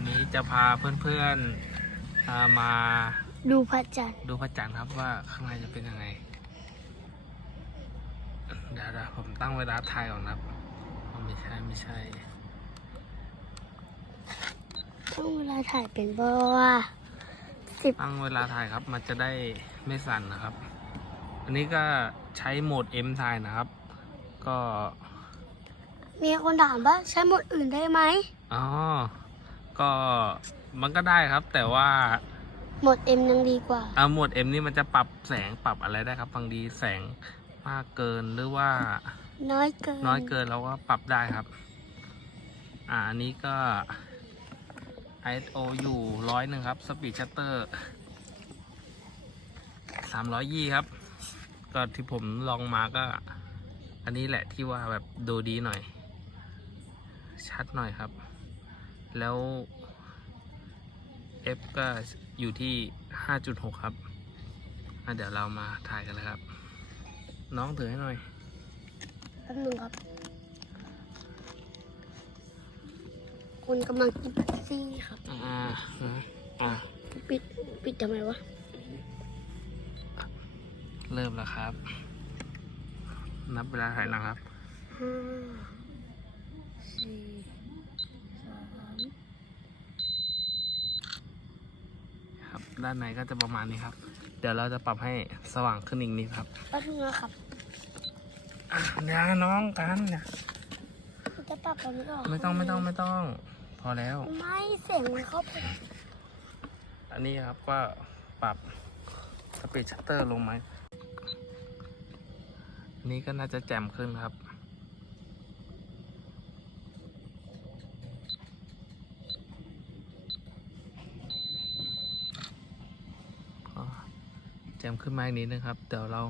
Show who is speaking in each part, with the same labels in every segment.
Speaker 1: วันนี้จะพาเพื่อนๆอ่ามา
Speaker 2: ดูพระจันทร์
Speaker 1: ดูพระจันทร์ครับว่าข้างในจะเป็นยังไง เดี๋ยวนะผมตั้งเวลาถ่ายก่อนครับอ๋อไม่ใช่ไม่ใช่
Speaker 2: ต้องเวลาถ่ายเป็นเพราะว่าสิบ
Speaker 1: ตั้งเวลาถ่ายครับ มันจะได้ไม่สั่นนะครับ อันนี้ก็ใช้โหมด M ถ่ายนะครับ ก็
Speaker 2: มีคนถามว่าใช้หมดอื่นได้ไหม
Speaker 1: อ๋อ ก็มันก็ได้ครับ แต่ว่า
Speaker 2: หมดเอ็มยังดีกว่า
Speaker 1: อ่าโหมด M นี่มันจะปรับแสงปรับอะไรได้ครับ บางทีแสงมากเกินหรือว่า
Speaker 2: น้อยเกิน
Speaker 1: น้อยเกินเราก็ปรับได้ครับ อ่า อันนี้ก็ ISO อยู่ร้อยหนึ่งครับ Speed Shutter สามร้อยยี่ครับ ก็ที่ผมลองมาก็ อันนี้แหละที่ว่าแบบดูดีหน่อย ชัดหน่อยครับ แล้ว F ก็อยู่ที่ 5.6 ครับอะเดี๋ยวเรามาถ่ายกันเลยครับ น้องถือให้หน่อย
Speaker 2: แป๊บนึงครับคุณกำลังกินเป๊ปซี่ครับ
Speaker 1: อ่าอ่า
Speaker 2: ปิด ปิดทำไมวะ
Speaker 1: เริ่มแล้วครับ นับเวลาถ่ายหลังครับ
Speaker 2: ห้าสี่สาม
Speaker 1: ครับ ด้านในก็จะประมาณนี้ครับ เดี๋ยวเราจะปรับให้สว่างขึ้นอีกนิดครับ
Speaker 2: แป๊บนึงนะครับ
Speaker 1: อะเดี๋ยวน้องกันเนี่ย
Speaker 2: คุณจะปรับแบบนี้หรอ
Speaker 1: ไม่ต้องไม่ต้องไม่ต้อง พอแล้ว
Speaker 2: ไม่เสียงมันเข้าไป
Speaker 1: อันนี้ครับก็ปรับสปีดชัตเตอร์ลงไหมอันนี้ก็น่าจะแจ่มขึ้นครับ ก็ แจมขึ้นมาอีกนิดนึงครับ เดี๋ยวเรา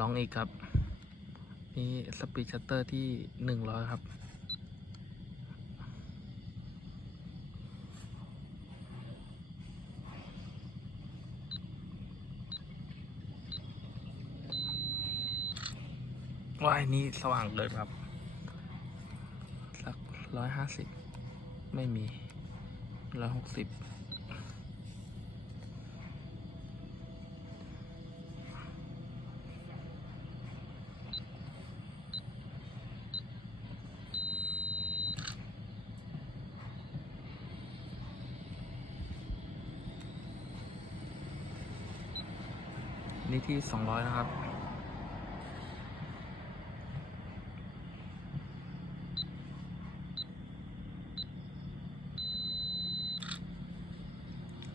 Speaker 1: ลองอีกครับนี่สปีดชัตเตอร์ที่หนึ่งร้อยครับ ว่ายนี่สว่างเกินครับ สักร้อยห้าสิบไม่มีร้อยหกสิบ นี่ที่สองร้อยนะครับ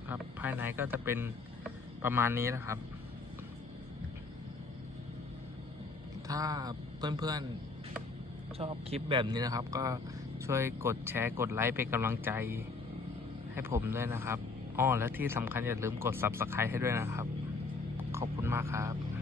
Speaker 1: ครับภายในก็จะเป็นประมาณนี้นะครับ ถ้าเพื่อนๆชอบคลิปแบบนี้นะครับ ก็ช่วยกดแชร์กดไลค์เป็นกำลังใจให้ผมด้วยนะครับ อ้อ และที่สำคัญอย่าลืมกด Subscribe ให้ด้วยนะครับ ขอบคุณมากครับ